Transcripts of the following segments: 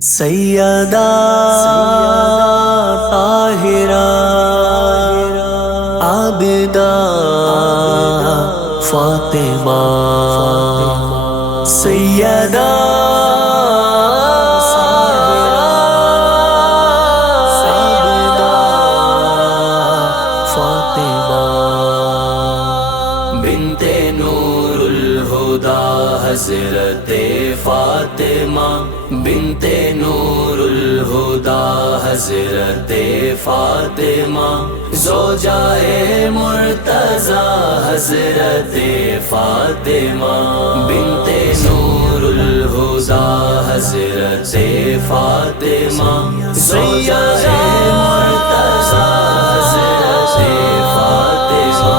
سیدہ طاہرہ عابدہ فاطمہ، سیدہ عابدہ فاطمہ، بنت نور الہدی حضرت فاطمہ، بنت نور الہدی حضرت فاطمہ، زوجہ مرتضی حضرت فاطمہ، بنت نور الہدی حضرت فاطمہ، زوجہ مرتضی حضرت فاطمہ۔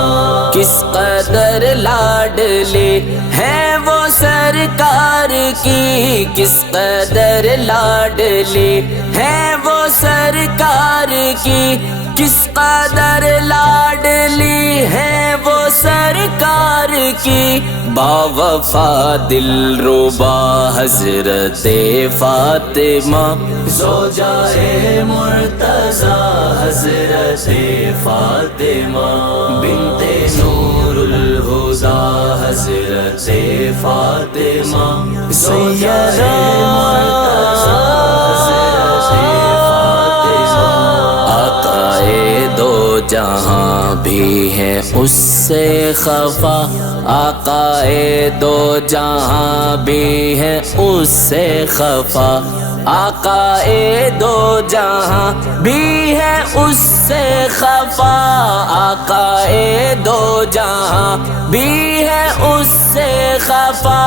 کس قدر لاڈلے ہیں وہ سرکار کی، کس قدر لاڈلے ہیں وہ سرکار کی، کس قدر لاڈلی ہے وہ سرکار کی، باوفا دلربا حضرت فاطمہ، زوجہ مرتضی حضرت فاطمہ، بنت نور الہدی حضرت فاطمہ، زوجہ مرتضی حضرت فاطمہ۔ آقائے دو جہاں بھی ہیں اس سے خفا، آقائے دو جہاں بھی ہیں اس سے خفا، آقائے دو جہاں بھی ہے اس سے خفا، آقائے دو جہاں بھی ہے اس سے خفا،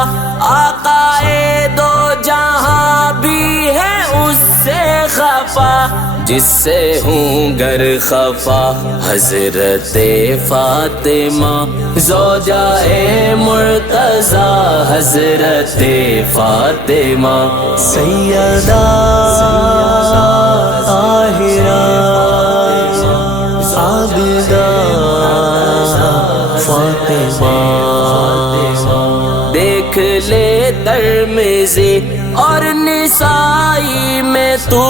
آقائے دو جہاں بھی ہے اس سے خفا، جس سے ہوں گر خفا حضرت فاطمہ، زوجہ مرتضی حضرت فاطمہ، سیدہ طاہرہ عابدہ فاطمہ۔ دیکھ لے ترمذی اور نسائی میں تو،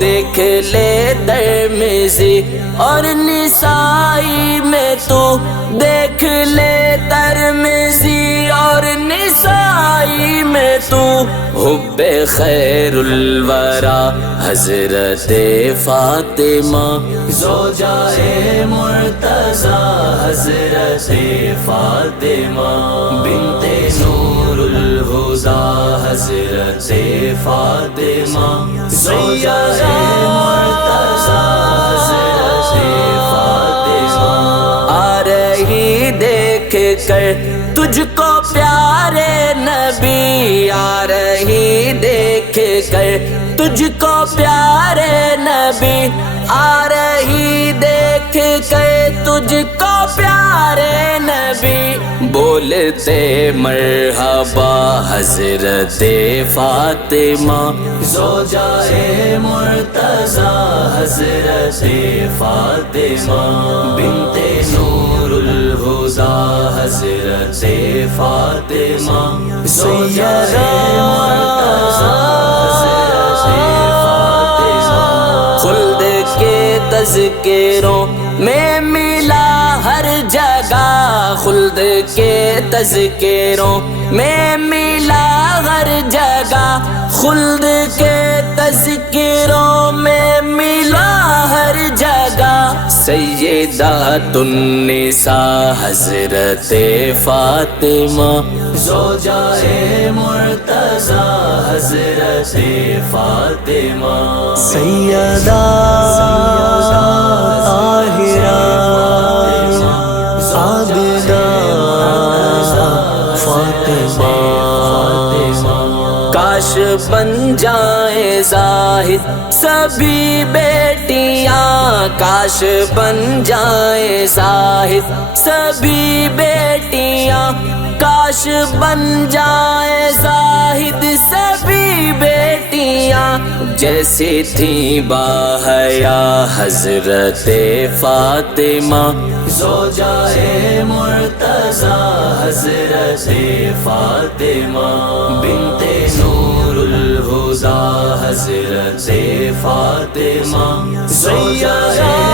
دیکھ لے ترمذی اور نسائی میں تو، دیکھ لے ترمذی اور نسائی میں تو، حب خیر الورا حضرت فاطمہ، زوجہ مرتضی حضرت فاطمہ، بنت نور الہدی حضرت فاطمہ، زوجہ مرتضی حضرت فاطمہ۔ آ رہی دیکھ کر تجھ کو پیارے نبی، آ رہی دیکھ کر تجھ کو پیارے نبی، آ رہی دیکھ کر تجھ کو پیارے نبی، بولتے مرحبا حضرت فاطمہ، زوجہ مرتضی حضرت فاطمہ، بنت نور الہدی حضرت فاطمہ، زوجہ مرتضی حضرت فاطمہ۔ خلد کے تذکروں میں ملا ہر جگہ، خلد کے تذکروں میں ملا ہر جگہ، خلد کے تذکروں میں ملا ہر جگہ، سیدۃ النساء حضرت فاطمہ، زوجہ مرتضی حضرت فاطمہ، سیدہ طاہرہ عابدہ فاطمہ۔ کاش بن جائیں زاہد سبھی بیٹیاں، کاش بن جائیں زاہد سبھی بیٹیاں، کاش بن جائیں زاہد سبھی بیٹیاں، جیسی تھی باحیا حضرت فاطمہ، زوجہ مرتضی حضرت فاطمہ، بنت نور الہدی رضا حضرت فاطمہ زوجہ